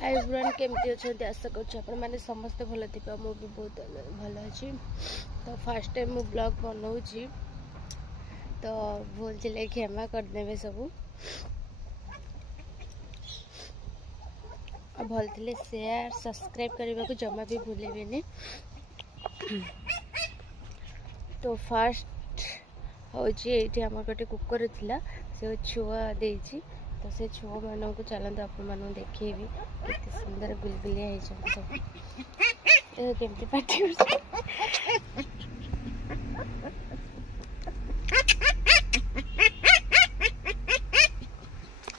Hi everyone केमती अच्छे आशा कर समस्ते भल थी मु भी बहुत भल अच्छी। तो फास्ट टाइम मु ब्लॉग बनाऊँगी तो भूल चले क्षमा करदे सब भल थे शेयर सब्सक्राइब करने को जमा भी भूलें। तो फास्ट हूँ ये आम गोटे कुकर थिला से छुआ देती तो से छुआ मान को चलते आप देखी केते सुंदर गुलगुलिया सब केमती पार्टी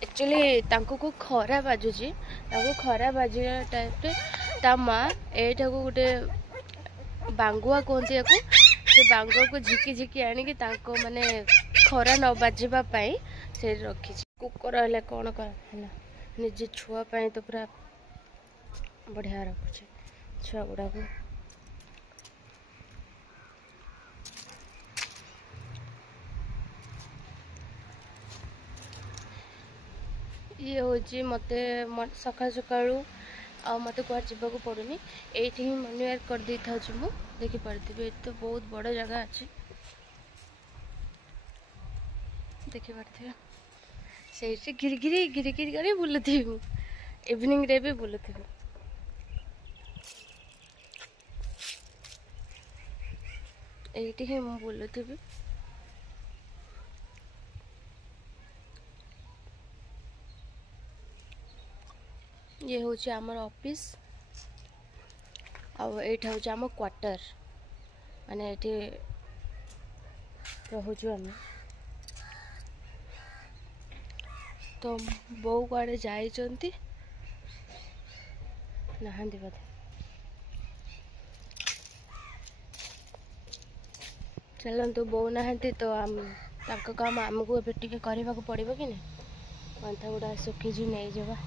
एक्चुअली को खरा बाजुची खरा बाजिया टाइप ता माँ एटा को गोटे बांगुआ कहते या से बांगुआ को झिकी झिकी आनिकी माने खरा न बाजिबा पाई से रखी कुकर है कौन कर निजे छुआ पाई तो पूरा बढ़िया रखुचे छुआ गुड़ा को। ये हूँ मत सका सकाळू आ मत कुआर जावाक पड़ूनी ये ही मनुआर कर दे था मु देखिपे तो बहुत बड़ जगह अच्छे देखिपे से गिरी गिरी बुलूथी इवनिंग रे भी बुलूथी ये ही मु बुलूथी। ये हूँ आमर ऑफिस आईटा हूँ आम क्वार्टर माने ये रोचु आम। तो बो कड़े जाइंती नहांती बोधे चलतु बो नहांती तो काम आमको ए टे करने को पड़ो कि नहीं पंथा गुड़ा सुखी नहीं जावा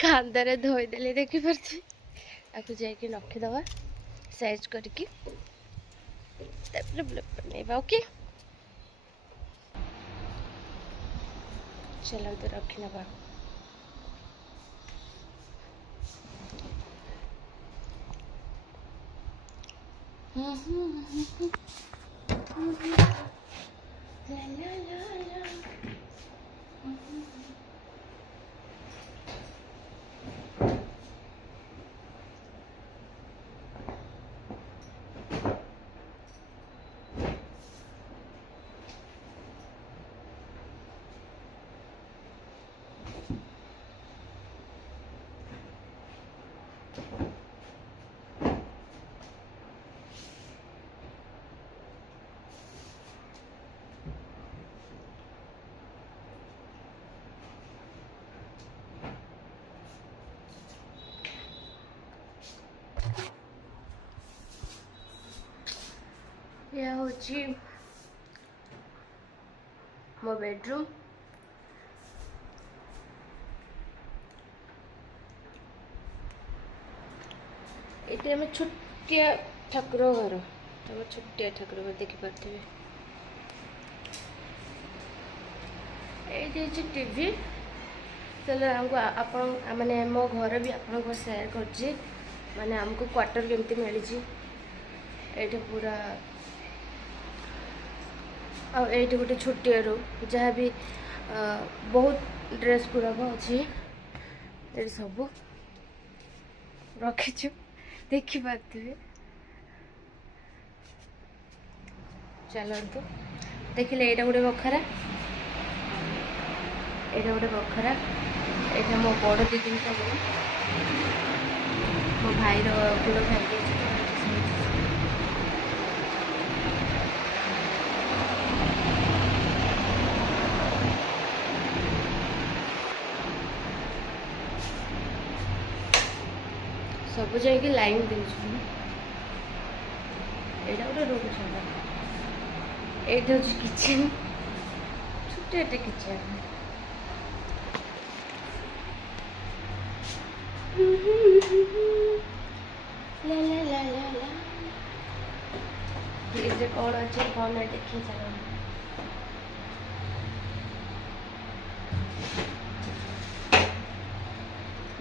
कांदे धोईदे देखिपी आपको जाकि रखीदबा साइज करके बनेबा ओके चलो तो रखी नवा। यह हूँ मो बेडरूम ये आम छोटिया ठाकुर घर तो छोटिया ठाकुर घर देखिपे ये टीवी चलो हमको आपण माने मो घर भी आपको शेयर कर माने हमको क्वार्टर केमती मिली ये पूरा ये गोटे छोटिया रूम जहाँ भी बहुत ड्रेस गुड़ाक अच्छी ये सब रखीचु देखिपे चलतु देखिले ये गोटे बखरा ये गोटे बखरा ये मो बड़ दीदी मो भाई गुड़ भाई सब जाकि लाइन दे गोटे रूम ये हूँ किचेन छोटे किचेन ला ला ला ला ला कौन अच्छे कौन देखिए चलो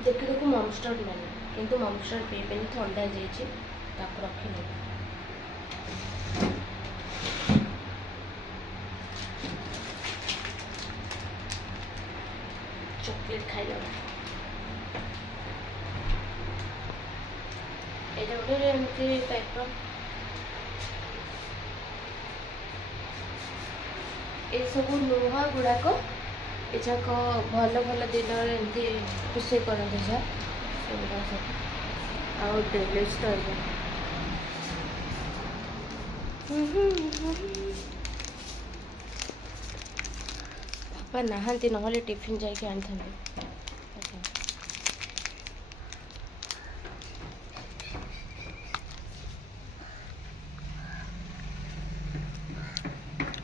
देखो देखो मॉन्स्टर मैंने किंतु मॉन्स्टर पीबेनी ठंडा जाइए ताको रखिनी चॉकलेट खाइला एटा गोटे एमती टाइप ये सब लुहा गुड़ाक एजाक भल भल दिन एमती रोषे करते सेगुड़ा सब आउ डेलीज तो बापा नहांती नहले टिफिन जाके आनी था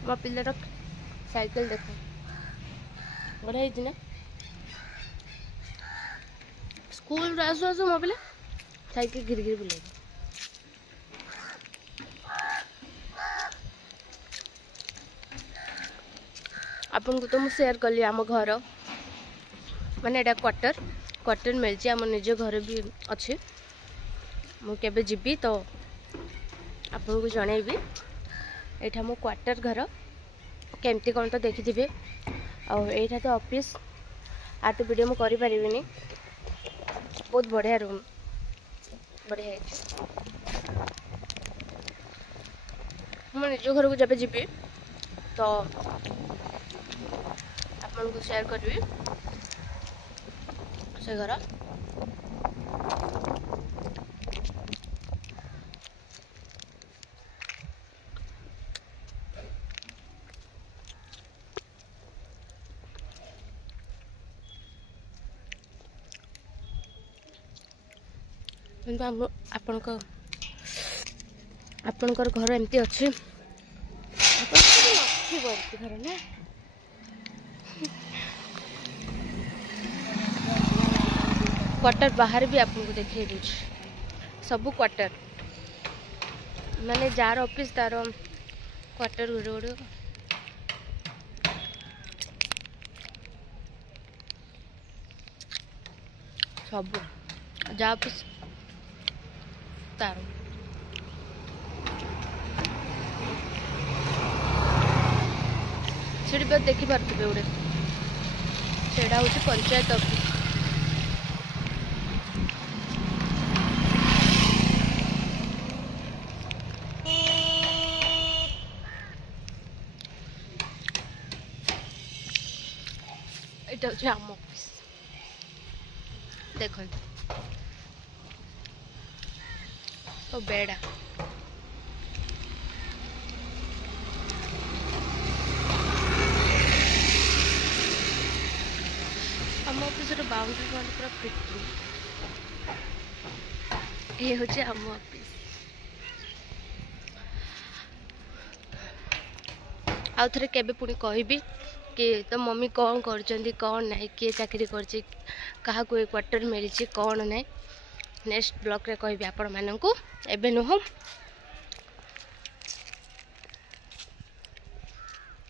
मो पिलर साइकिल देख बढ़िया है ना स्कूल आसु आसु मो पिला साइकिल गिर गिर बुले आपन को तो मु शेयर कली आम घर माने एटा क्वार्टर मिलची आम निज घर भी अच्छे मु केबे जिबी तो आपन को जणेबी एठा मो क्वार्टर घर केमती कौन तो देखिथिबे आईटा तो ऑफिस आ तो वीडियो मुझे करें बहुत बढ़िया रूम बढ़िया निज घर को जब जी तो आपन को शेयर करी से घर आपणकर घर एमती अच्छे घर ना क्वार्टर बाहर भी आपको देखे सब क्वार्टर माने जार ऑफिस तार क्वार्टर गुड़ गुड़ सब जा ऑफिस तार से देखी पारे गोटे से हूँ पंचायत ऑफिस এটা হচ্ছে আম অফিস দেখুন তো বেড়া आम ऑफिस बाउंड्री वाल पूरा फिट ये हूँ आम ऑफिस आउ थे केबे पुणी कहबी कि तो मम्मी कौन कर कौन ना किए चाकरी कर क्वार्टर मिली कौन ना नेक्स्ट ब्लॉग रे कहबी आपण माननकु एबे नुह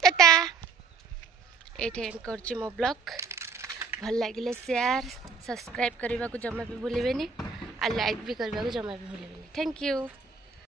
टाटा एठे एंड करछि मो ब्लॉग भल लगिले शेयर सब्सक्राइब करने को जमा भी भूलें आ लाइक भी करने को जमा भी भूलें। Thank you.